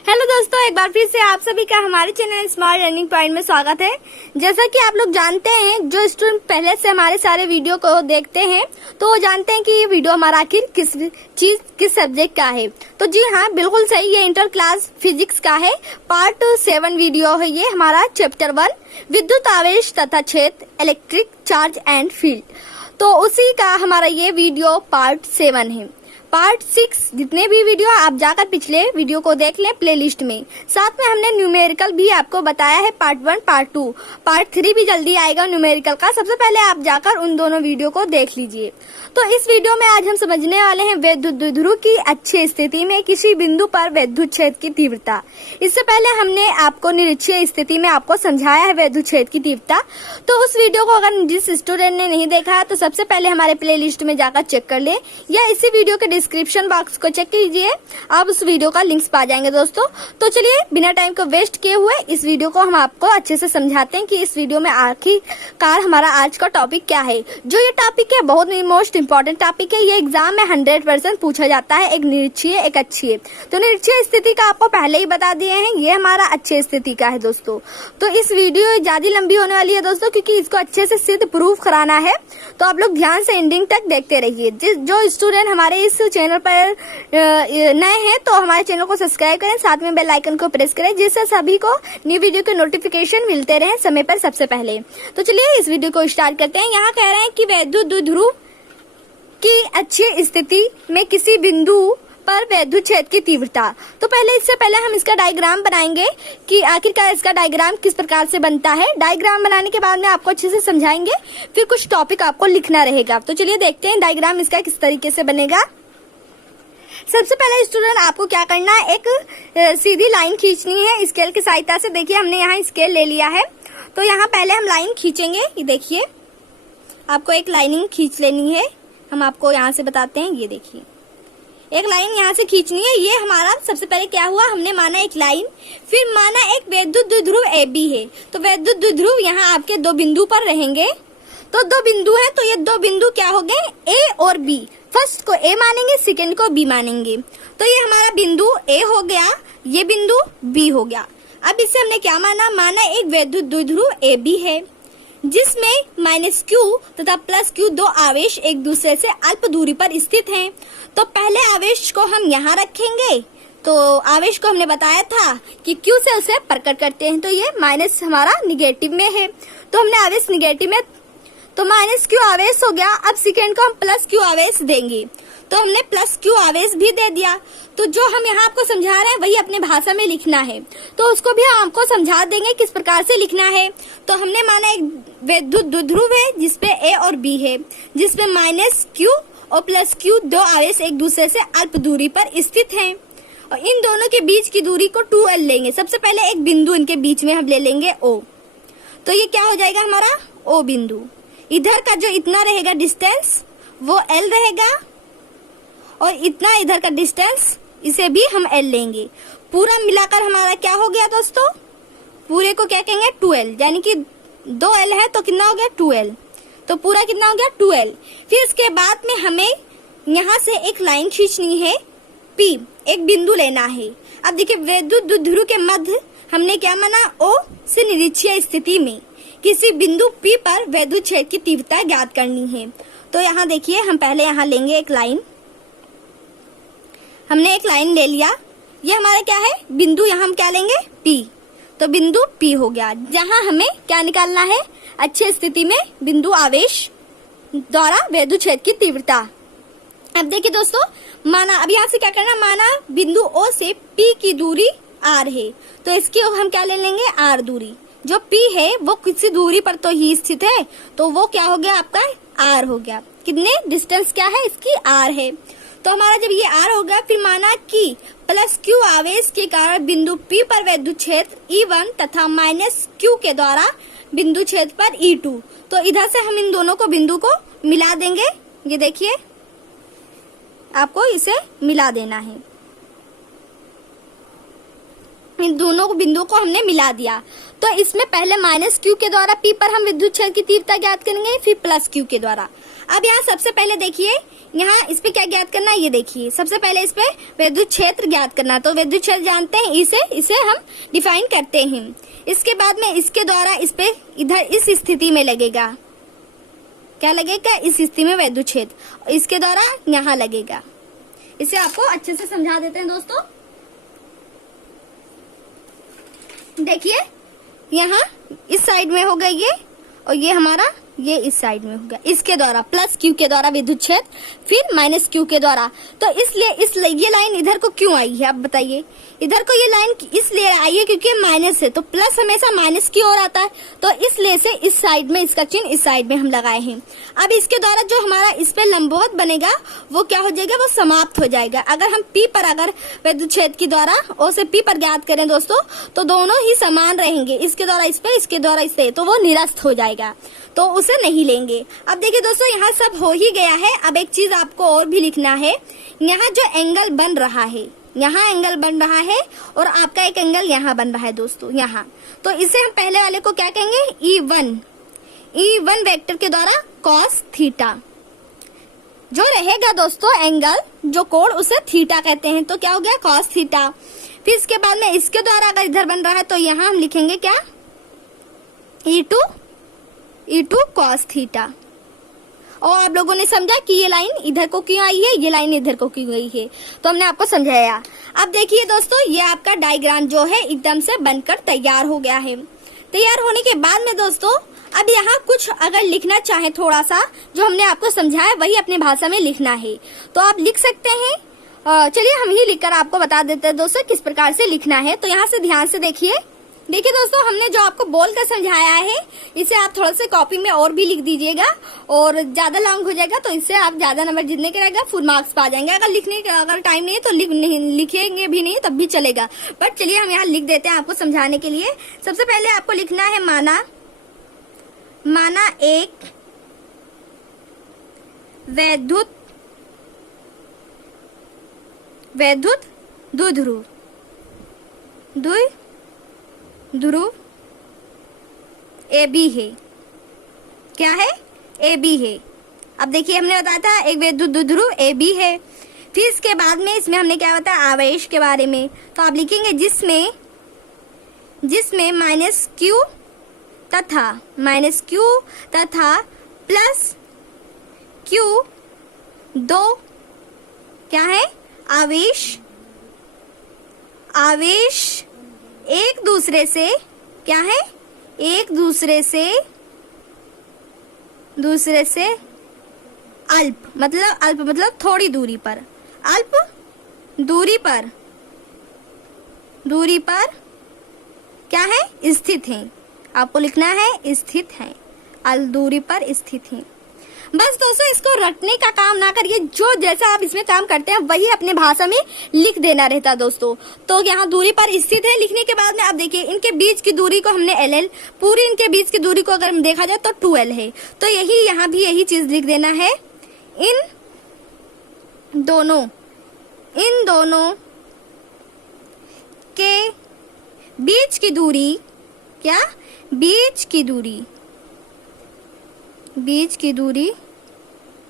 Hello दोस्तों, एक बार फिर से आप सभी का हमारे चैनल स्मार्ट लर्निंग पॉइंट में स्वागत है। जैसा कि आप लोग जानते हैं, जो स्टूडेंट पहले से हमारे सारे वीडियो को देखते हैं तो वो जानते हैं कि ये वीडियो हमारा आखिर किस सब्जेक्ट का है। तो जी हाँ, बिल्कुल सही, ये इंटर क्लास फिजिक्स का है। पार्ट 7 वीडियो है ये हमारा, चैप्टर 1 विद्युत आवेश तथा क्षेत्र, इलेक्ट्रिक चार्ज एंड फील्ड। तो उसी का हमारा ये वीडियो पार्ट 7 है। पार्ट 6 जितने भी वीडियो आप जाकर पिछले वीडियो को देख लें प्लेलिस्ट में। साथ में हमने न्यूमेरिकल भी आपको बताया है, पार्ट 1 पार्ट 2 पार्ट 3 भी जल्दी आएगा न्यूमेरिकल का। सबसे पहले आप जाकर उन दोनों वीडियो को देख लीजिए। तो इस वीडियो में आज हम समझने वाले हैं विद्युत द्विध्रुव की अच्छी स्थिति में किसी बिंदु पर विद्युत क्षेत्र की तीव्रता। इससे पहले हमने आपको निरक्षीय स्थिति में आपको समझाया है विद्युत क्षेत्र की तीव्रता। तो उस वीडियो को अगर जिस स्टूडेंट ने नहीं देखा है तो सबसे पहले हमारे प्ले लिस्ट में जाकर चेक कर ले, या इसी वीडियो के डिस्क्रिप्शन बॉक्स को चेक कीजिए, आप उस वीडियो का लिंक्स पा जाएंगे दोस्तों। तो चलिए बिना टाइम को वेस्ट किए हुए इस वीडियो को हम आपको अच्छे से समझाते हैं कि इस वीडियो में आखिरकार हमारा आज का टॉपिक क्या है। जो ये टॉपिक है बहुत ही मोस्ट इंपॉर्टेंट टॉपिक है, ये एग्जाम में 100% पूछा जाता है। एक निरक्षीय एक अच्छी है। तो निरक्षीय स्थिति का आपको पहले ही बता दिए हैं, ये हमारा अच्छी स्थिति का है दोस्तों। तो इस वीडियो ज्यादा लंबी होने वाली है दोस्तों, क्योंकि इसको अच्छे से सिद्ध प्रूफ कराना है। तो आप लोग ध्यान से एंडिंग तक देखते रहिए। जो स्टूडेंट हमारे इस चैनल पर नए हैं तो हमारे चैनल को सब्सक्राइब करें, साथ में बेल आइकन को प्रेस करें, जिससे सभी को न्यू वीडियो के नोटिफिकेशन मिलते रहे समय पर सबसे पहले। तो चलिए इस वीडियो को स्टार्ट करते हैं। यहाँ कह रहे हैं कि विद्युत द्विध्रुव की अच्छी स्थिति में किसी बिंदु पर विद्युत क्षेत्र की तीव्रता। तो इससे पहले हम इसका डायग्राम बनाएंगे कि आखिरकार इसका डायग्राम किस प्रकार से बनता है। डायग्राम बनाने के बाद में आपको अच्छे से समझाएंगे, फिर कुछ टॉपिक आपको लिखना रहेगा। तो चलिए देखते हैं डायग्राम इसका किस तरीके से बनेगा। सबसे पहले स्टूडेंट आपको क्या करना है, एक सीधी लाइन खींचनी है स्केल की सहायता से। देखिए हमने यहाँ स्केल ले लिया है, तो यहाँ पहले हम लाइन खींचेंगे। ये देखिए आपको एक लाइनिंग खींच लेनी है, हम आपको यहाँ से बताते हैं। ये देखिए एक लाइन यहाँ से खींचनी है। ये हमारा सबसे पहले क्या हुआ, हमने माना एक लाइन, फिर माना एक विद्युत द्विध्रुव AB है। तो विद्युत द्विध्रुव यहाँ आपके दो बिंदु पर रहेंगे। तो दो बिंदु है, तो ये दो बिंदु क्या हो गए, A और B। फर्स्ट को A मानेंगे, सेकेंड को B मानेंगे। तो ये हमारा बिंदु A हो गया, ये बिंदु B हो गया। अब इससे हमने क्या माना एक विद्युत द्विध्रुव AB है, जिसमें -Q तथा +Q दो आवेश एक दूसरे से अल्प दूरी पर स्थित हैं। तो पहले आवेश को हम यहाँ रखेंगे। तो आवेश को हमने बताया था कि Q से उसे प्रकट करते हैं, तो ये माइनस हमारा निगेटिव में है, तो हमने आवेश निगेटिव में, तो -Q आवेश हो गया। अब सेकेंड को हम +Q आवेश देंगे, तो हमने +Q आवेश भी दे दिया। तो जो हम यहाँ आपको समझा रहे हैं वही अपने भाषा में लिखना है, तो उसको भी हम आपको समझा देंगे किस प्रकार से लिखना है। तो हमने माना एक विद्युत द्विध्रुव है जिसपे A और B है, जिसपे -Q और +Q दो आवेश एक दूसरे से अल्प दूरी पर स्थित हैं, और इन दोनों के बीच की दूरी को 2L लेंगे। सबसे पहले एक बिंदु इनके बीच में हम ले लेंगे O। तो ये क्या हो जाएगा हमारा O बिंदु। इधर का जो इतना रहेगा डिस्टेंस वो L रहेगा, और इतना इधर का डिस्टेंस इसे भी हम L लेंगे। पूरा मिलाकर हमारा क्या हो गया दोस्तों, पूरे को क्या कहेंगे 2L, यानी कि 2L है तो कितना हो गया 2L। तो पूरा कितना हो गया 2L। फिर इसके बाद में हमें यहाँ से एक लाइन खींचनी है P, एक बिंदु लेना है। अब देखिए विद्युत द्विध्रुव के मध्य हमने क्या माना, O से निरक्षीय स्थिति में किसी बिंदु P पर विद्युत क्षेत्र की तीव्रता ज्ञात करनी है। तो यहाँ देखिए हम पहले यहाँ लेंगे एक लाइन, हमने एक लाइन ले लिया। ये हमारा क्या है बिंदु, यहाँ हम क्या लेंगे P। तो बिंदु P हो गया, जहाँ हमें क्या निकालना है, अच्छी स्थिति में बिंदु आवेश द्वारा विद्युत क्षेत्र की तीव्रता। अब देखिए दोस्तों, माना अब यहाँ से क्या करना, माना बिंदु O से P की दूरी R है, तो इसकी हम क्या ले लेंगे R दूरी। जो P है वो किसी दूरी पर तो ही स्थित है, तो वो क्या हो गया आपका R हो गया। कितने डिस्टेंस क्या है इसकी R है। तो हमारा जब ये R हो गया, फिर माना कि +Q आवेश के कारण बिंदु P पर विद्युत क्षेत्र E1 तथा -Q के द्वारा बिंदु क्षेत्र पर E2। तो इधर से हम इन दोनों को बिंदु को मिला देंगे। ये देखिए आपको इसे मिला देना है, इन दोनों बिंदुओं को हमने मिला दिया। तो इसमें पहले -Q के द्वारा P पर हम विद्युत क्षेत्र की तीव्रता ज्ञात करेंगे, फिर +Q के द्वारा। अब यहाँ सबसे पहले देखिए, यहाँ इस पे क्या ज्ञात करना है, ये देखिए सबसे पहले इस पे विद्युत क्षेत्र ज्ञात करना। तो विद्युत क्षेत्र जानते हैं, इसे हम डिफाइन करते हैं। इसके बाद में इसके द्वारा इस पे इधर इस स्थिति में लगेगा, क्या लगेगा, इस स्थिति में विद्युत क्षेत्र इसके द्वारा यहाँ लगेगा। इसे आपको अच्छे से समझा देते हैं दोस्तों। देखिए यहाँ इस साइड में होगा ये, और ये हमारा ये इस साइड में होगा। इसके द्वारा प्लस क्यू के द्वारा विद्युत क्षेत्र, फिर माइनस क्यू के द्वारा। तो इसलिए ये लाइन इधर को क्यों आई है, आप बताइए। इधर को ये लाइन इसलिए आई है क्योंकि माइनस है, तो प्लस हमेशा माइनस की ओर आता है, तो इसलिए से इस साइड में इसका चिन्ह इस साइड में हम लगाए हैं। अब इसके द्वारा जो हमारा इस पे लंबवत बनेगा वो क्या हो जाएगा, वो समाप्त हो जाएगा। अगर हम पी पर अगर विद्युत क्षेत्र के द्वारा ओ से पी पर ज्ञात करें दोस्तों, तो दोनों ही समान रहेंगे, इसके द्वारा इस पे, इसके द्वारा इस पे, तो वो निरस्त हो जाएगा, तो उसे नहीं लेंगे। अब देखिए दोस्तों, यहाँ सब हो ही गया है। अब एक चीज आपको और भी लिखना है, यहाँ जो एंगल बन रहा है, यहाँ एंगल बन रहा है और आपका एक एंगल यहाँ बन रहा है दोस्तों, यहाँ। तो इसे हम पहले वाले को क्या कहेंगे, E1 वेक्टर के द्वारा कॉस थीटा। जो रहेगा दोस्तों एंगल, जो कोण, उसे थीटा कहते हैं। तो क्या हो गया, कॉस थीटा। फिर इसके बाद में इसके द्वारा अगर इधर बन रहा है तो यहाँ हम लिखेंगे क्या, E2 कॉस थीटा। और आप लोगों ने समझा कि ये लाइन इधर को क्यों आई है, ये लाइन इधर को क्यों गई है, तो हमने आपको समझाया। अब देखिए दोस्तों, ये आपका डायग्राम जो है एकदम से बनकर तैयार हो गया है। तैयार होने के बाद में दोस्तों, अब यहाँ कुछ अगर लिखना चाहे, थोड़ा सा जो हमने आपको समझाया वही अपने भाषा में लिखना है, तो आप लिख सकते हैं। चलिए हम ही लिखकर आपको बता देते हैं दोस्तों किस प्रकार से लिखना है। तो यहाँ से ध्यान से देखिए दोस्तों, हमने जो आपको बोल कर समझाया है, इसे आप थोड़ा से कॉपी में और भी लिख दीजिएगा, और ज्यादा लॉन्ग हो जाएगा तो इससे आप ज्यादा नंबर जितने के रहेगा फुल मार्क्स पा जाएंगे। अगर लिखने का अगर टाइम नहीं है तो लिखेंगे भी नहीं तब भी चलेगा, बट चलिए हम यहाँ लिख देते हैं आपको समझाने के लिए। सबसे पहले आपको लिखना है, माना एक वैद्युत द्विध्रुव AB है, क्या है, AB है। अब देखिए हमने बताया था एक विद्युत द्विध्रुव AB है। फिर इसके बाद में इसमें हमने क्या बताया, आवेश के बारे में। तो आप लिखेंगे जिसमें माइनस क्यू तथा प्लस क्यू दो क्या है, आवेश एक दूसरे से क्या है, एक दूसरे से अल्प मतलब थोड़ी दूरी पर, दूरी पर क्या है, स्थित है। आपको लिखना है स्थित है, दूरी पर स्थित है। बस दोस्तों, इसको रटने का काम ना करिए, जो जैसा आप इसमें काम करते हैं वही अपने भाषा में लिख देना रहता दोस्तों। तो यहाँ दूरी पर स्थित है लिखने के बाद में आप देखिए इनके बीच की दूरी को हमने LL, पूरी इनके बीच की दूरी को अगर देखा जाए तो 2L है। तो यही यहाँ भी यही चीज लिख देना है, इन दोनों के बीच की दूरी, क्या, बीच की दूरी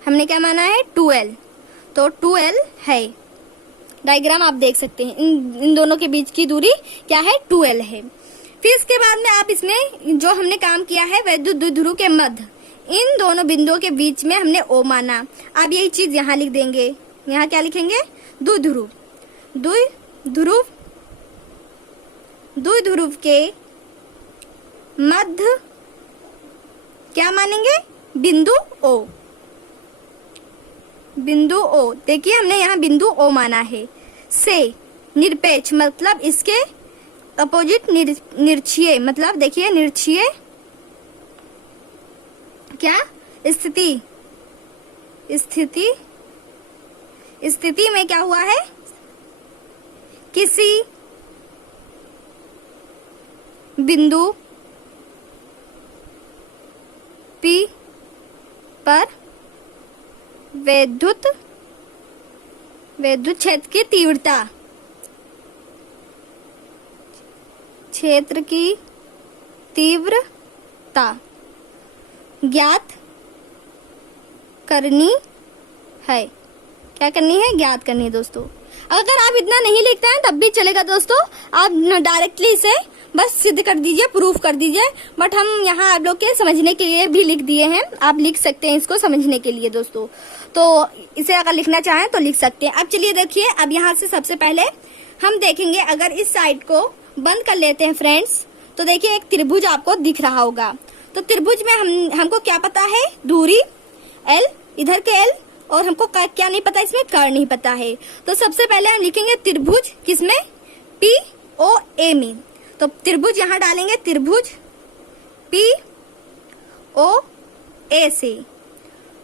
हमने क्या माना है, 2L। तो 2L है। डायग्राम आप देख सकते हैं, इन दोनों के बीच की दूरी क्या है, 2L है। फिर इसके बाद में आप इसमें जो हमने काम किया है, विद्युत द्विध्रुव के मध्य इन दोनों बिंदुओं के बीच में हमने O माना। अब यही चीज यहाँ लिख देंगे, यहाँ क्या लिखेंगे, द्विध्रुव के मध्य क्या मानेंगे, बिंदु O। देखिए हमने यहाँ बिंदु O माना है। से निरपेक्ष मतलब इसके अपोजिट, निरक्षीय मतलब देखिए निरक्षीय क्या, स्थिति में क्या हुआ है, किसी बिंदु P पर विद्युत क्षेत्र की तीव्रता ज्ञात करनी है। क्या करनी है? ज्ञात करनी है दोस्तों। अगर आप इतना नहीं लिखते हैं तब भी चलेगा दोस्तों, आप डायरेक्टली इसे बस सिद्ध कर दीजिए, प्रूफ कर दीजिए। बट हम यहाँ आप लोग के समझने के लिए भी लिख दिए हैं, आप लिख सकते हैं इसको समझने के लिए दोस्तों। तो इसे अगर लिखना चाहें तो लिख सकते हैं। अब चलिए देखिए, अब यहाँ से सबसे पहले हम देखेंगे, अगर इस साइड को बंद कर लेते हैं फ्रेंड्स, तो देखिए एक त्रिभुज आपको दिख रहा होगा। तो त्रिभुज में हमको क्या पता है? दूरी L, इधर के L, और हमको क्या नहीं पता, इसमें कर नहीं पता है। तो सबसे पहले हम लिखेंगे त्रिभुज किसमें? POA में। तो त्रिभुज यहाँ डालेंगे, त्रिभुज POA से।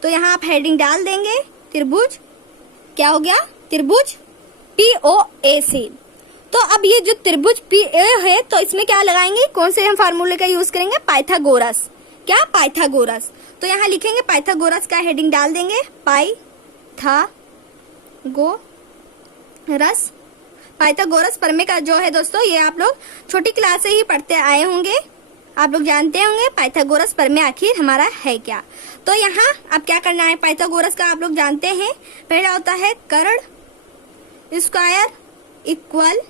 तो यहाँ आप हेडिंग डाल देंगे, त्रिभुज क्या हो गया? त्रिभुज POA से। तो अब ये जो त्रिभुज PA है, तो इसमें क्या लगाएंगे? कौन से हम फार्मूले का यूज करेंगे? पाइथागोरस। क्या? पाइथागोरस। तो यहाँ लिखेंगे पाइथागोरस का हेडिंग डाल देंगे, पाइथागोरस। पाइथागोरस प्रमेय का जो है दोस्तों, ये आप लोग छोटी क्लास से ही पढ़ते आए होंगे, आप लोग जानते होंगे पाइथागोरस प्रमेय आखिर हमारा है क्या। तो यहाँ अब क्या करना है? पाइथागोरस का आप लोग जानते हैं, पहला होता है कर्ण स्क्वायर इक्वल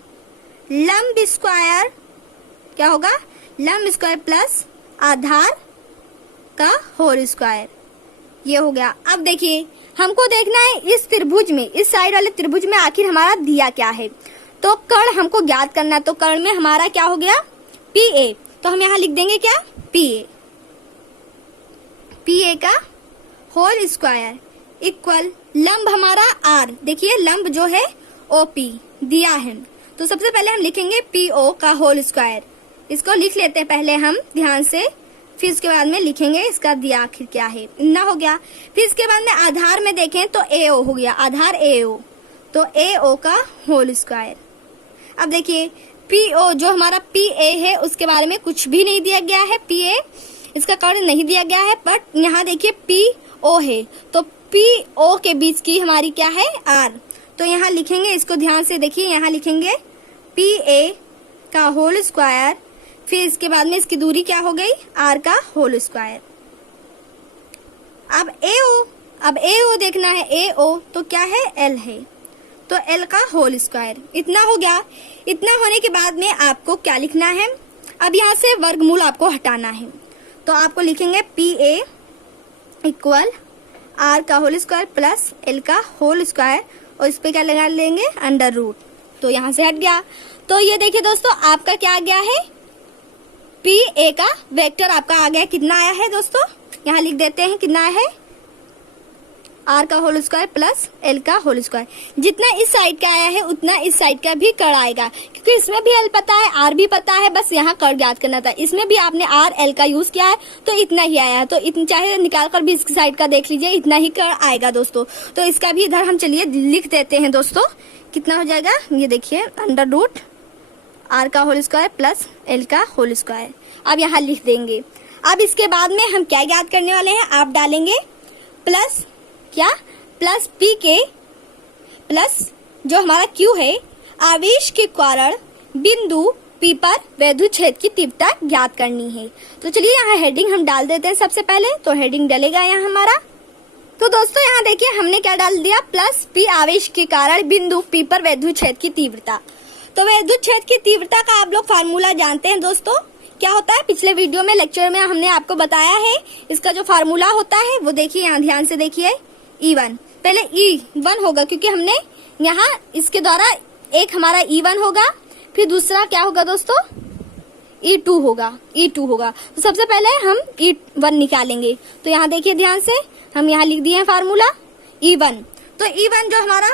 लंब स्क्वायर। क्या होगा? लंब स्क्वायर प्लस आधार का होल स्क्वायर। ये हो गया। अब देखिए, हमको देखना है इस त्रिभुज में, इस साइड वाले त्रिभुज में आखिर हमारा दिया क्या है। तो कर्ण हमको ज्ञात करना, तो कर्ण में हमारा क्या हो गया? PA। तो हम यहाँ लिख देंगे क्या? PA का होल स्क्वायर इक्वल लंब हमारा R। देखिए लंब जो है OP दिया है, तो सबसे पहले हम लिखेंगे PO का होल स्क्वायर। इसको लिख लेते हैं पहले हम ध्यान से, फिर इसके बाद में लिखेंगे इसका दिया आखिर क्या है। इतना हो गया। फिर इसके बाद में आधार में देखें तो AO हो गया, आधार AO, तो AO का होल स्क्वायर। अब देखिए PO जो हमारा PA है, उसके बारे में कुछ भी नहीं दिया गया है, PA इसका कर्ण नहीं दिया गया है, बट यहाँ देखिए PO है, तो PO के बीच की हमारी क्या है? R। तो यहाँ लिखेंगे, इसको ध्यान से देखिए, यहाँ लिखेंगे PA का होल स्क्वायर, फिर इसके बाद में इसकी दूरी क्या हो गई? R का होल स्क्वायर। अब AO देखना है, AO तो क्या है? L है, तो L का होल स्क्वायर। इतना हो गया। इतना होने के बाद में आपको क्या लिखना है? अब यहाँ से वर्गमूल आपको हटाना है, तो आपको लिखेंगे PA इक्वल R का होल स्क्वायर प्लस L का होल स्क्वायर, और इस पे क्या लगा लेंगे? Under root. तो यहाँ से हट गया। तो ये देखिए दोस्तों, आपका क्या आ गया है? PA का वेक्टर आपका आ गया। कितना आया है दोस्तों? यहाँ लिख देते हैं कितना है? R का होल स्क्वायर प्लस L का होल स्क्वायर। जितना इस साइड का आया है उतना इस साइड का भी कर आएगा, क्योंकि इसमें भी L पता है, R भी पता है, बस यहाँ कर ज्ञात करना था। इसमें भी आपने R L का यूज किया है, तो इतना ही आया है। तो इतना चाहे निकाल कर भी इस साइड का देख लीजिए, इतना ही कर आएगा दोस्तों। तो इसका भी इधर हम चलिए लिख देते हैं दोस्तों। कितना हो जाएगा? ये देखिए अंडर रूट R का होल स्क्वायर प्लस L का होल स्क्वायर। अब यहाँ लिख देंगे। अब इसके बाद में हम क्या ज्ञात करने वाले हैं? आप डालेंगे प्लस क्या? प्लस P के प्लस जो हमारा Q है, आवेश के कारण बिंदु P पर वैद्युत क्षेत्र की तीव्रता ज्ञात करनी है। तो चलिए यहाँ हेडिंग हम डाल देते हैं सबसे पहले। तो हेडिंग डलेगा यहाँ हमारा। तो दोस्तों यहाँ देखिए हमने क्या डाल दिया? प्लस P आवेश के कारण बिंदु P पर वैद्युत क्षेत्र की तीव्रता। तो वैद्युत क्षेत्र की तीव्रता का आप लोग फार्मूला जानते हैं दोस्तों, क्या होता है? पिछले वीडियो में लेक्चर में हमने आपको बताया है। इसका जो फार्मूला होता है वो देखिए, यहाँ ध्यान से देखिए, E1। पहले E1 होगा, क्योंकि हमने यहाँ इसके द्वारा एक हमारा E1 होगा, फिर दूसरा क्या होगा दोस्तों? E2 होगा, E2 होगा। तो सबसे पहले हम E1 निकालेंगे। तो यहाँ देखिए ध्यान से, हम यहाँ लिख दिए हैं फार्मूला E1। तो E1 जो हमारा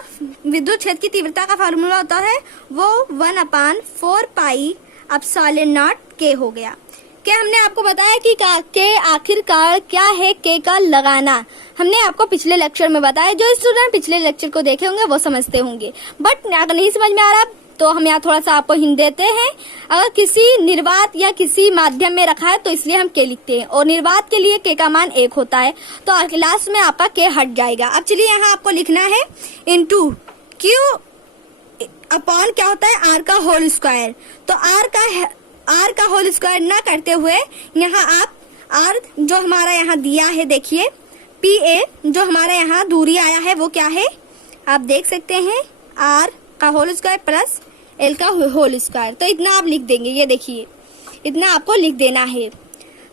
विद्युत क्षेत्र की तीव्रता का फार्मूला होता है वो 1/4 पाई एप्सिलॉन नॉट K हो गया। क्या हमने आपको बताया कि के आखिरकार क्या है? K का लगाना हमने आपको पिछले लेक्चर में बताया। जो स्टूडेंट पिछले लेक्चर को देखे होंगे वो समझते होंगे, बट अगर नहीं समझ में आ रहा तो हम यहाँ थोड़ा सा आपको हिंट देते हैं। अगर किसी निर्वात या किसी माध्यम में रखा है तो इसलिए हम K लिखते हैं, और निर्वात के लिए K का मान 1 होता है, तो लास्ट में आपका K हट जाएगा। अब चलिए यहाँ आपको लिखना है इनटू Q अपॉन क्या होता है? R का होल स्क्वायर। तो R का होल स्क्वायर ना करते हुए यहाँ आप R जो हमारा यहाँ दिया है देखिए पी ए जो हमारे यहाँ दूरी आया है वो क्या है, आप देख सकते हैं r का होल स्क्वायर प्लस l का होल स्क्वायर। तो इतना आप लिख देंगे, ये देखिए इतना आपको लिख देना है।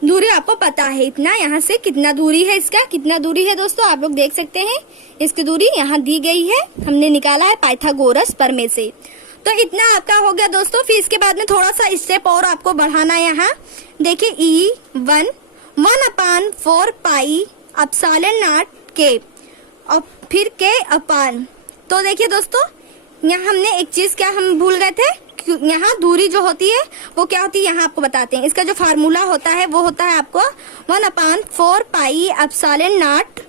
दूरी आपको पता है इतना, यहाँ से कितना दूरी है, इसका कितना दूरी है दोस्तों आप लोग देख सकते हैं। इसकी दूरी यहाँ दी गई है, हमने निकाला है पाइथागोरस प्रमेय से। तो इतना आपका हो गया दोस्तों। फिर इसके बाद में थोड़ा सा स्टेप और आपको बढ़ाना है। यहाँ देखिए E1 1/4 पाई एप्सिलॉन नॉट के और फिर के अपान। तो देखिए दोस्तों यहाँ हमने एक चीज क्या हम भूल गए थे, यहाँ दूरी जो होती है वो क्या होती है यहाँ आपको बताते हैं। इसका जो फार्मूला होता है वो होता है आपको 1/4 pi epsilon naught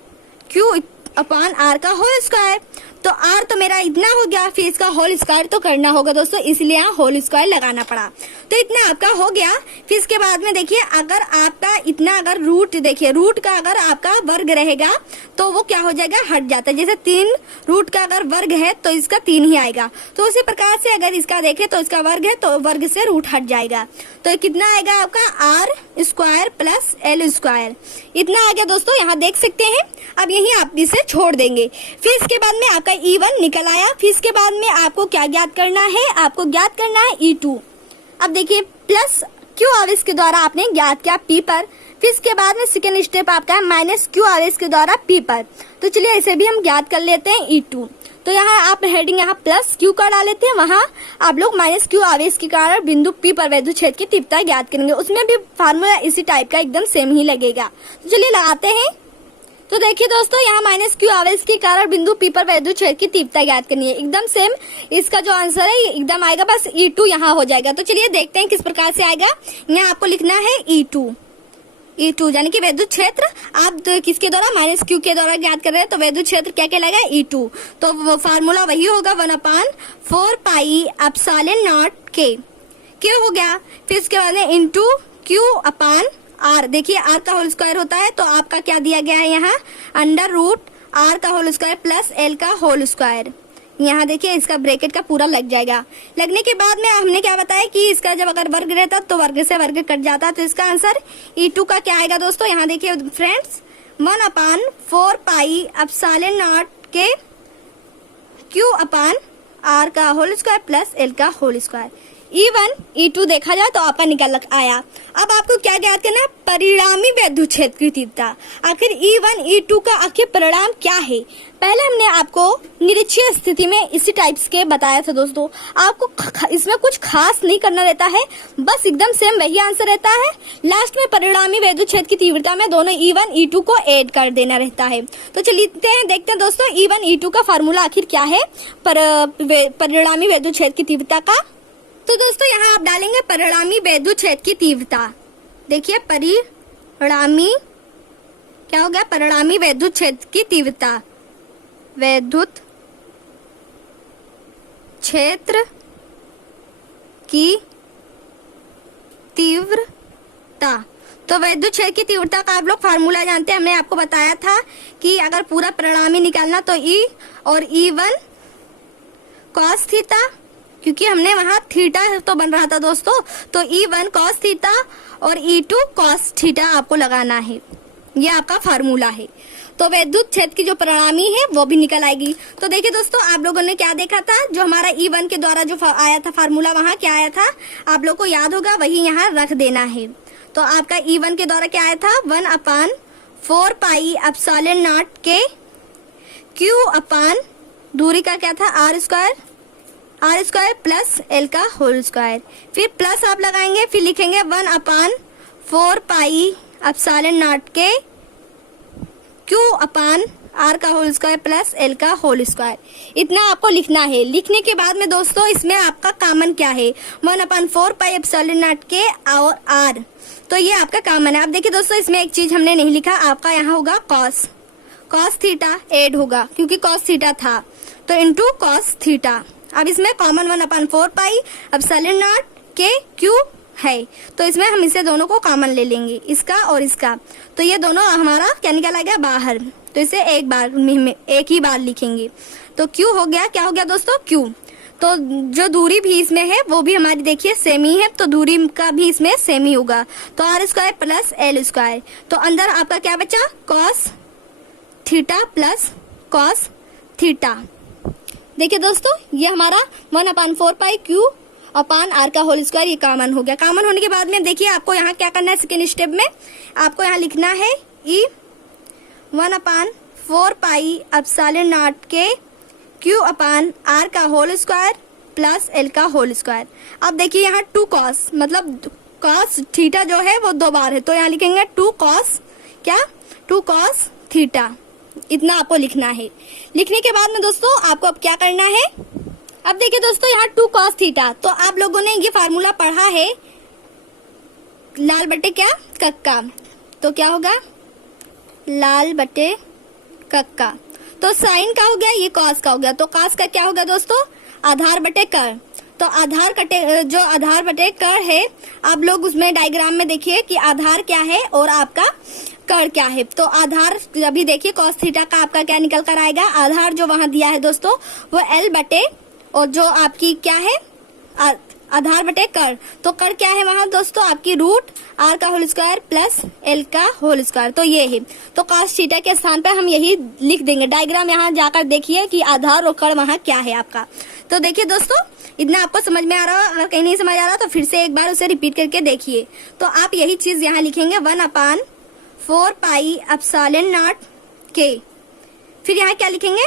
q upon R का होल स्क्वायर। तो आर तो मेरा इतना हो गया, फिर इसका होल स्क्वायर तो करना होगा दोस्तों, इसलिए यहाँ होल स्क्वायर लगाना पड़ा। तो इतना आपका हो गया। फिर इसके बाद में देखिए अगर आपका इतना अगर रूट देखिए, रूट का अगर आपका वर्ग रहेगा तो वो क्या हो जाएगा, हट जाता है। जैसे 3 रूट का अगर वर्ग है तो इसका 3 ही आएगा। तो उसी प्रकार से अगर इसका देखें तो इसका वर्ग है तो वर्ग से रूट हट जाएगा। तो कितना आएगा आपका R square plus L square, इतना आ गया दोस्तों, यहाँ देख सकते हैं। अब यही आप इसे छोड़ देंगे। फिर इसके बाद में आपका E1 निकल आया। फिर इसके बाद में आपको क्या ज्ञात करना है, आपको ज्ञात करना है E2। अब देखिए प्लस क्यू आवेश के द्वारा आपने ज्ञात किया P पर। फिर इसके बाद में सेकेंड स्टेप आपका है माइनस क्यू आवेश के द्वारा P पर। तो चलिए इसे भी हम ज्ञात कर लेते हैं E2। तो यहाँ आप हेडिंग यहाँ प्लस क्यू का डाल लेते हैं, वहाँ आप लोग माइनस क्यू आवेश के कारण बिंदु P पर वैद्युत क्षेत्र की तीव्रता ज्ञात करेंगे। उसमें भी फार्मूला इसी टाइप का एकदम सेम ही लगेगा। तो चलिए लगाते हैं। तो देखिए दोस्तों यहाँ माइनस क्यू आवेश के कारण बिंदु P पर वैद्युत क्षेत्र की तीव्रता ज्ञात करनी है, एकदम सेम। इसका जो आंसर है एकदम आएगा, बस E2 यहाँ हो जाएगा। तो चलिए देखते हैं किस प्रकार से आएगा। यहाँ आपको लिखना है E2 यानी कि वैद्युत क्षेत्र आप किसके द्वारा, माइनस क्यू के द्वारा ज्ञात कर रहे हैं। तो वैद्युत क्षेत्र क्या कहलाएगा, E2। तो वो फार्मूला वही होगा 1/4 पाई एप्सिलॉन नॉट के हो गया। फिर इसके बाद में इंटू क्यू अपान आर। देखिए आर का होल स्क्वायर होता है, तो आपका क्या दिया गया है यहाँ अंडर रूट आर का होल स्क्वायर प्लस एल का होल स्क्वायर। यहाँ देखिए इसका ब्रैकेट का पूरा लग जाएगा। लगने के बाद में हमने क्या बताया कि इसका जब अगर वर्ग रहता तो वर्ग से वर्ग कट जाता। तो इसका आंसर E2 का क्या आएगा दोस्तों, यहाँ देखिए फ्रेंड्स 1/4 पाई एप्सिलॉन नॉट के क्यू अपान आर का होल स्क्वायर प्लस एल का होल स्क्वायर। E1 E2 देखा जाए तो आपका निकल आया। अब आपको क्या ज्ञात करना है, परिणामी वैद्युत क्षेत्र की तीव्रता। आखिर E1 E2 का आखिर परिणाम क्या है। पहले हमने आपको निरीक्षीय स्थिति में इसी टाइप्स के बताया था दोस्तों। आपको इसमें कुछ खास नहीं करना रहता है, बस एकदम सेम वही आंसर रहता है। लास्ट में परिणामी वैद्युत क्षेत्र की तीव्रता में दोनों E1 E2 को ऐड कर देना रहता है। तो चलिए देखते हैं दोस्तों E1 E2 का फार्मूला आखिर क्या है परिणामी वैद्युत क्षेत्र की तीव्रता का। तो दोस्तों यहाँ आप डालेंगे परिणामी वैद्युत क्षेत्र की तीव्रता। देखिए परिणामी क्या हो गया, परिणामी वैद्युत क्षेत्र की तीव्रता, वैद्युत क्षेत्र की तीव्रता। तो वैद्युत क्षेत्र की तीव्रता का आप लोग फार्मूला जानते हैं, हमने आपको बताया था कि अगर पूरा परिणामी निकालना तो E और E1 cos थीटा, क्योंकि हमने वहां थीटा तो बन रहा था दोस्तों, तो E1 cos थीटा और E2 cos थीटा आपको लगाना है। ये आपका फार्मूला है। तो वैद्युत क्षेत्र की जो परिणामी है वो भी निकल आएगी। तो देखिए दोस्तों आप लोगों ने क्या देखा था, जो हमारा E1 के द्वारा जो आया था फार्मूला, वहां क्या आया था आप लोग को याद होगा, वही यहाँ रख देना है। तो आपका E1 के द्वारा क्या आया था 1/4 पाई एप्सिलॉन नॉट के क्यू अपान दूरी का क्या था आर स्क्वायर प्लस एल का होल स्क्वायर। फिर प्लस आप लगाएंगे, फिर लिखेंगे 1/4 पाई एप्सिलॉन नॉट के क्यू अपान आर का होल स्क्वायर प्लस एल का होल स्क्वायर। इतना आपको लिखना है। लिखने के बाद में दोस्तों इसमें आपका कॉमन क्या है, 1/4 पाई एप्सिलॉन नॉट के और आर, तो ये आपका कॉमन है। अब देखिए दोस्तों इसमें एक चीज हमने नहीं लिखा, आपका यहाँ होगा कॉस थीटा ऐड होगा, क्योंकि कॉस थीटा था तो इंटू कॉस थीटा। अब इसमें कॉमन 1/4 पाई एप्सिलॉन नॉट के क्यू है, तो इसमें हम इसे दोनों को कॉमन ले लेंगे, इसका और इसका। तो ये दोनों हमारा क्या निकल आएगा बाहर, तो इसे एक ही बार लिखेंगे। तो क्यू हो गया, क्या हो गया दोस्तों क्यू। तो जो दूरी भी इसमें है वो भी हमारी देखिए सेम ही है, तो दूरी का भी इसमें सेम ही होगा। तो R square plus L square. तो अंदर आपका क्या बचा थीटा प्लस कॉस थीटा। देखिए दोस्तों, ये हमारा 1/4 पाई क्यू अपान आर का होल स्क्वायर ये कॉमन हो गया। कॉमन होने के बाद में देखिए आपको यहाँ क्या करना है, सेकेंड स्टेप में आपको यहाँ लिखना है ई 1/4 पाई एप्सिलॉन नॉट के क्यू अपान आर का होल स्क्वायर प्लस एल का होल स्क्वायर। अब देखिए यहाँ 2 कॉस, मतलब कॉस थीटा जो है वो 2 बार है, तो यहाँ लिखेंगे 2 कॉस थीटा। इतना आपको लिखना है। लिखने के बाद में दोस्तों आपको अब क्या करना है, अब देखिए दोस्तों यहाँ 2 cos थीटा, तो आप लोगों ने ये फार्मूला पढ़ा है लाल बटे क्या कक्का, तो क्या होगा लाल बटे कक्का। तो साइन का हो गया, ये cos का हो गया, तो cos का क्या होगा दोस्तों आधार बटे कर। तो जो आधार बटे कर है, आप लोग उसमें डायग्राम में देखिए कि आधार क्या है और आपका कर क्या है। तो आधार अभी देखिए cos थीटा का आपका क्या निकल कर आएगा, आधार जो वहां दिया है दोस्तों वो L बटे और जो आपकी क्या है आधार बटे कर, तो कर क्या है वहां दोस्तों आपकी रूट आर का होल स्क्वायर प्लस एल का होल स्क्वायर। तो ये है, तो cos थीटा के स्थान पे हम यही लिख देंगे। डायग्राम यहाँ जाकर देखिए कि आधार और कर वहां क्या है आपका। तो देखिए दोस्तों, इतना आपको समझ में आ रहा हो, अगर कहीं नहीं समझ आ रहा तो फिर से एक बार उसे रिपीट करके देखिए। तो आप यही चीज यहाँ लिखेंगे 1/4 पाई एप्सिलॉन नॉट के, फिर यहाँ क्या लिखेंगे,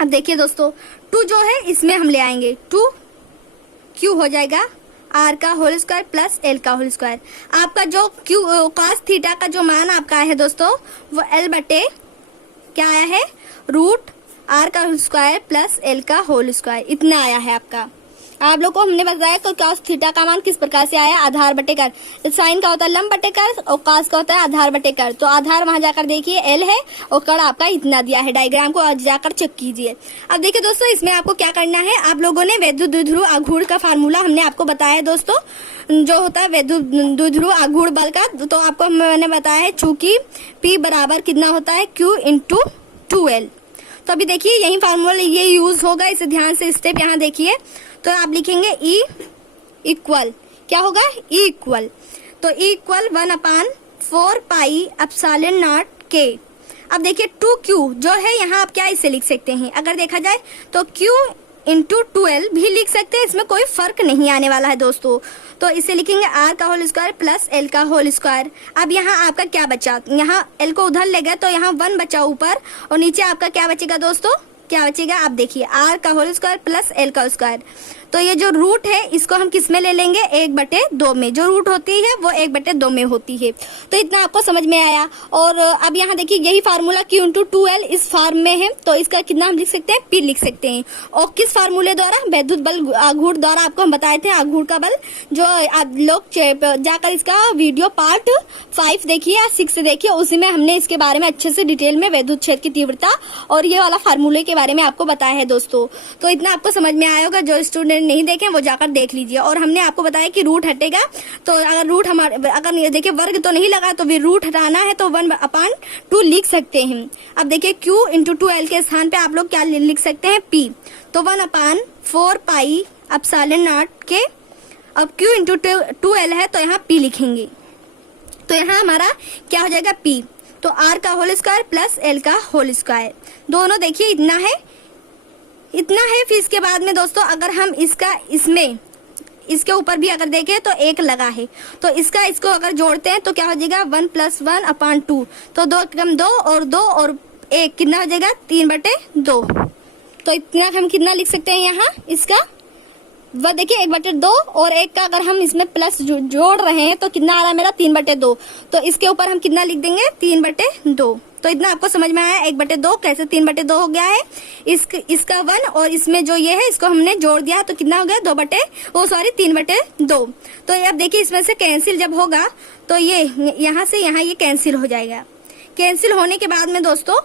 अब देखिए दोस्तों 2 जो है इसमें हम ले आएंगे, 2 क्यू हो जाएगा आर का होल स्क्वायर प्लस एल का होल स्क्वायर। आपका जो क्यू cos थीटा का जो मान आपका है दोस्तों वो एल बटे क्या आया है रूट आर का होल स्क्वायर प्लस एल का होल स्क्वायर, इतना आया है आपका। आप लोग को हमने बताया कि cos थीटा का मान किस प्रकार से आया, आधार बटे कर। साइन का होता है लंब बटे कर और cos का होता है आधार बटे कर। तो आधार वहां जाकर देखिए एल है और कर आपका इतना दिया है, डायग्राम को आज जाकर चेक कीजिए। अब देखिए दोस्तों, इसमें आपको क्या करना है, आप लोगों ने वैद्युत द्विध्रुव आघूर्ण का फार्मूला हमने आपको बताया दोस्तों, जो होता है वैद्युत द्विध्रुव आघूर्ण बल का, तो आपको मैंने बताया है चूंकि P बराबर कितना होता है Q × 2L। तो अभी देखिए यही फार्मूला ये यूज होगा, इसे ध्यान से स्टेप यहाँ देखिए। तो आप लिखेंगे E इक्वल क्या होगा, E इक्वल, तो E equal 1/4 pi epsilon not के। अब देखिए 2Q जो है यहाँ आप क्या इसे लिख सकते हैं, अगर देखा जाए तो Q × 2L भी लिख सकते हैं, इसमें कोई फर्क नहीं आने वाला है दोस्तों। तो इसे लिखेंगे R का होल स्क्वायर प्लस L का होल स्क्वायर। अब यहाँ आपका क्या बचा, यहाँ L को उधर ले गए तो यहाँ 1 बचा ऊपर और नीचे आपका क्या बचेगा दोस्तों, क्या बचेगा आप देखिए R का होल स्क्वायर प्लस L का स्क्वायर। तो ये जो रूट है इसको हम किस में ले लेंगे, 1/2 में। जो रूट होती है वो 1/2 में होती है। तो इतना आपको समझ में आया। और अब यहाँ देखिए यही फार्मूला Q × 2L इस फॉर्म में है, तो इसका कितना हम लिख सकते हैं, P लिख सकते हैं। और किस फार्मूले द्वारा, वैद्युत बल आघूर्ण द्वारा आपको हम बताए थे, आघूर्ण का बल, जो आप लोग जाकर इसका वीडियो पार्ट 5 देखिए या 6 देखिए, उसी में हमने इसके बारे में अच्छे से डिटेल में वैद्युत क्षेत्र की तीव्रता और ये वाला फार्मूले के बारे में आपको बताया है दोस्तों। तो इतना आपको समझ में आया होगा, जो स्टूडेंट नहीं देखें वो जाकर देख लीजिए। और हमने आपको बताया कि रूट हटेगा, तो अगर रूट अगर देखिए वर्ग तो नहीं लगा तो भी रूट हटाना है तो 1/2 लिख सकते हैं। अब देखिए Q × 2L के स्थान पे आप लोग क्या लिख सकते हैं, P। तो 1/4 पाई एप्सिलॉन नॉट के, अब Q × 2L है तो यहाँ P लिखेंगे, तो यहाँ हमारा क्या हो जाएगा P। तो R का होल स्क्वायर प्लस L का होल स्क्वायर, दोनों देखिए इतना है। फिर इसके बाद में दोस्तों अगर हम इसके ऊपर भी अगर देखें तो 1 लगा है, तो इसको अगर जोड़ते हैं तो क्या हो जाएगा 1 + 1/2, तो 2 × 2 और 2 और 1 कितना हो जाएगा 3/2। तो इतना हम कितना लिख सकते हैं यहाँ इसका, वह देखिए 1/2 और 1 का अगर हम इसमें प्लस जोड़ रहे हैं तो कितना आ रहा है मेरा 3/2। तो इसके ऊपर हम कितना लिख देंगे 3/2। तो इतना आपको समझ में आया 1/2 कैसे 3/2 हो गया है। इसका 1 और इसमें जो ये है इसको हमने जोड़ दिया तो कितना हो गया 3/2। तो अब देखिए इसमें से कैंसिल जब होगा तो ये यहाँ से यहाँ ये कैंसिल हो जाएगा। कैंसिल होने के बाद में दोस्तों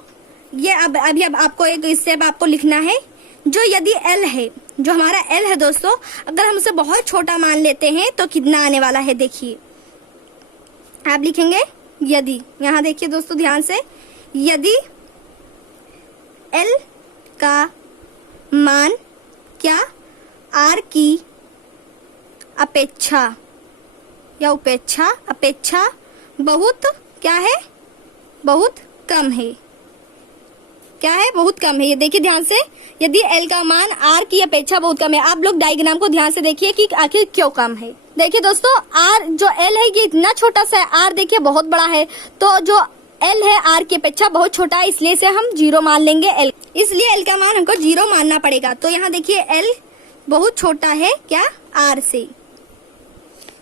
ये अभी आपको एक स्टेप आपको लिखना है, जो यदि L है, जो हमारा L है दोस्तों, अगर हम उसे बहुत छोटा मान लेते हैं तो कितना आने वाला है, देखिए आप लिखेंगे यदि, यहाँ देखिए दोस्तों ध्यान से, यदि L का मान क्या R की अपेक्षा या अपेक्षा बहुत क्या है, बहुत कम है, क्या है, बहुत कम है। ये देखिए ध्यान से, यदि L का मान R की अपेक्षा बहुत कम है। आप लोग डायग्राम को ध्यान से देखिए कि आखिर क्यों कम है। देखिए दोस्तों, R जो L है ये इतना छोटा सा है, R देखिए बहुत बड़ा है, तो जो L है R की अपेक्षा बहुत छोटा है, इसलिए से हम 0 मान लेंगे L। इसलिए L का मान हमको 0 मानना पड़ेगा। तो यहाँ देखिए L बहुत छोटा है क्या, R से।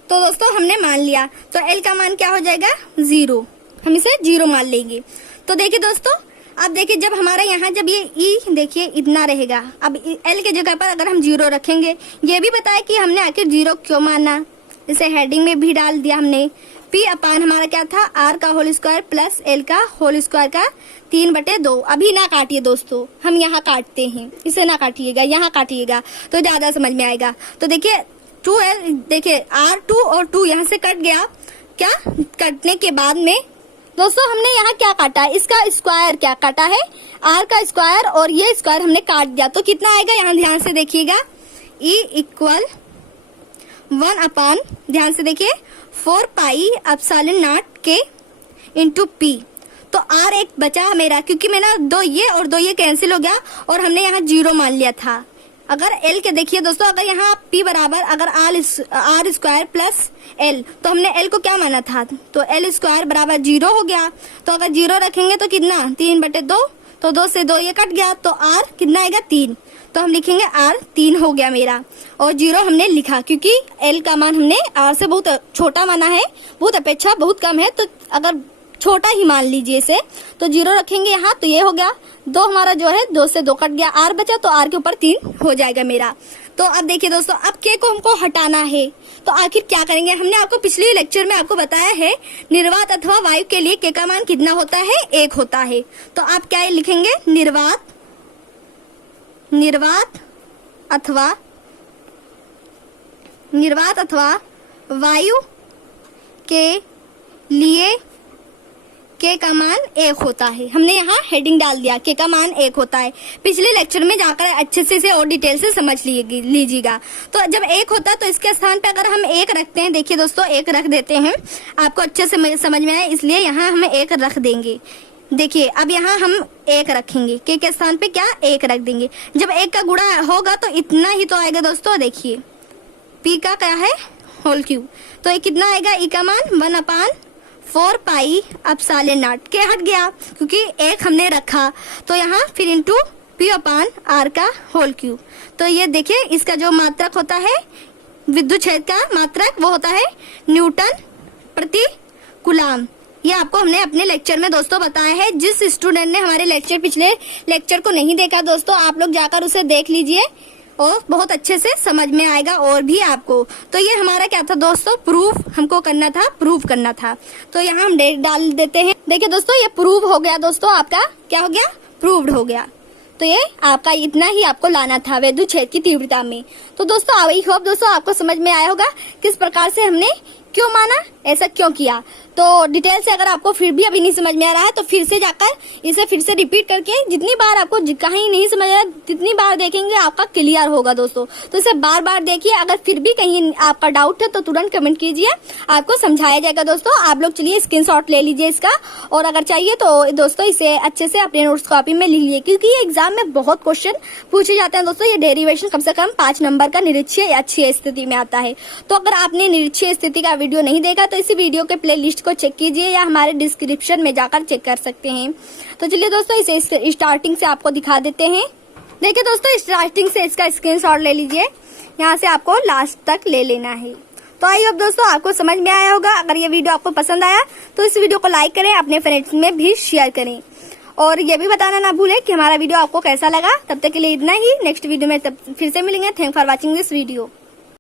तो दोस्तों हमने मान लिया, तो L का मान क्या हो जाएगा, 0। हम इसे 0 मान लेंगे। तो देखिए दोस्तों, अब देखिए जब हमारा यहाँ जब ये E देखिए इतना रहेगा, अब L के जगह पर अगर हम 0 रखेंगे, ये भी बताया कि हमने आखिर 0 क्यों माना, इसे हेडिंग में भी डाल दिया हमने। P अपान हमारा क्या था, R का होल स्क्वायर प्लस L का होल स्क्वायर का 3/2। अभी ना काटिए दोस्तों, हम यहाँ काटते हैं, इसे ना काटिएगा, यहाँ काटिएगा तो ज्यादा समझ में आएगा। तो देखिए 2L, देखिए R2 और 2 यहाँ से कट गया। क्या कटने के बाद में दोस्तों हमने यहाँ क्या काटा है, इसका स्क्वायर क्या काटा है, R का स्क्वायर, और ये स्क्वायर हमने काट दिया। तो कितना आएगा, यहाँ ध्यान से देखिएगा, E इक्वल 1 अपान, ध्यान से देखिए 4 पाई एप्सिलॉन नॉट के इंटू P। तो R एक बचा मेरा, क्योंकि मेरा 2 ये और 2 ये कैंसिल हो गया, और हमने यहाँ 0 मान लिया था। अगर L के देखिए दोस्तों, अगर यहाँ P बराबर अगर R स्क्वायर प्लस L, तो हमने L को क्या माना था, तो L स्क्वायर बराबर 0 हो गया। तो अगर 0 रखेंगे तो कितना, 3/2, तो 2 से 2 ये कट गया, तो R कितना आएगा, 3। तो हम लिखेंगे R 3 हो गया मेरा, और 0 हमने लिखा क्योंकि L का मान हमने R से बहुत छोटा माना है, बहुत अपेक्षा बहुत कम है, तो अगर छोटा ही मान लीजिए इसे, तो 0 रखेंगे यहाँ, तो ये हो गया 2 हमारा जो है, 2 से 2 कट गया, R बचा, तो R के ऊपर 3 हो जाएगा मेरा। तो अब देखिए दोस्तों, अब K को हमको हटाना है, तो आखिर क्या करेंगे। हमने आपको पिछले लेक्चर में आपको बताया है, निर्वात अथवा वायु के लिए K का मान कितना होता है, 1 होता है। तो आप क्या लिखेंगे, निर्वात अथवा वायु के लिए K का मान 1 होता है। हमने यहाँ हेडिंग डाल दिया, K का मान 1 होता है। पिछले लेक्चर में जाकर अच्छे से इसे और डिटेल से समझ लीजिएगा। तो जब 1 होता है तो इसके स्थान पे अगर हम 1 रखते हैं, देखिए दोस्तों 1 रख देते हैं, आपको अच्छे से समझ में आए, इसलिए यहाँ हम 1 रख देंगे। देखिए अब यहाँ हम 1 रखेंगे, K के स्थान पे क्या 1 रख देंगे। जब 1 का गुणा होगा तो इतना ही तो आएगा दोस्तों। देखिए P का क्या है, होल क्यूब, तो ये कितना आएगा, E का मान 1 अपान 4 पाई एप्सिलॉन नॉट, के हट गया क्योंकि 1 हमने रखा, तो यहाँ फिर इंटू P अपान R का होल क्यूब। तो ये देखिए इसका जो मात्रक होता है, विद्युत क्षेत्र का मात्रक, वो होता है न्यूटन प्रति कूलाम। ये आपको हमने अपने लेक्चर में दोस्तों बताया है। जिस स्टूडेंट ने हमारे पिछले लेक्चर को नहीं देखा दोस्तों, आप लोग जाकर उसे देख लीजिए और बहुत अच्छे से समझ में आएगा और भी आपको। तो ये हमारा क्या था दोस्तों, प्रूफ हमको करना था, प्रूव करना था। तो यहाँ हम डाल देते हैं। देखिए दोस्तों ये प्रूव हो गया दोस्तों, आपका क्या हो गया, प्रूव्ड हो गया। तो ये आपका इतना ही आपको लाना था विद्युत क्षेत्र की तीव्रता में। तो दोस्तों आई होप दोस्तों आपको समझ में आया होगा किस प्रकार से हमने क्यों माना, ऐसा क्यों किया। तो डिटेल से अगर आपको फिर भी अभी नहीं समझ में आ रहा है तो फिर से जाकर इसे फिर से रिपीट करके जितनी बार आपको कहीं नहीं समझ आ रहा जितनी बार देखेंगे आपका क्लियर होगा दोस्तों। तो इसे बार बार देखिए, अगर फिर भी कहीं आपका डाउट है तो तुरंत कमेंट कीजिए, आपको समझाया जाएगा दोस्तों। आप लोग चलिए स्क्रीनशॉट ले लीजिए इसका, और अगर चाहिए तो दोस्तों इसे अच्छे से अपने नोट्स कॉपी में लिख लीजिए, क्योंकि ये एग्जाम में बहुत क्वेश्चन पूछे जाते हैं दोस्तों। ये डेरिवेशन कम से कम 5 नंबर का निरीक्षीय अक्षीय स्थिति में आता है। तो अगर आपने निरीक्षीय स्थिति का वीडियो नहीं देखा तो इसी वीडियो के प्ले लिस्ट को चेक कीजिए, या हमारे डिस्क्रिप्शन में जाकर चेक कर सकते हैं। तो चलिए दोस्तों इसे स्टार्टिंग से आपको दिखा देते हैं। देखिए दोस्तों स्टार्टिंग से इसका स्क्रीनशॉट ले लीजिए, यहाँ से आपको लास्ट तक ले लेना है। तो आई होप दोस्तों आपको समझ में आया होगा। अगर ये वीडियो आपको पसंद आया तो इस वीडियो को लाइक करें, अपने फ्रेंड्स में भी शेयर करें, और ये भी बताना ना भूलें कि हमारा वीडियो आपको कैसा लगा। तब तक के लिए इतना ही, नेक्स्ट वीडियो में तब फिर से मिलेंगे। Thank for watching this video.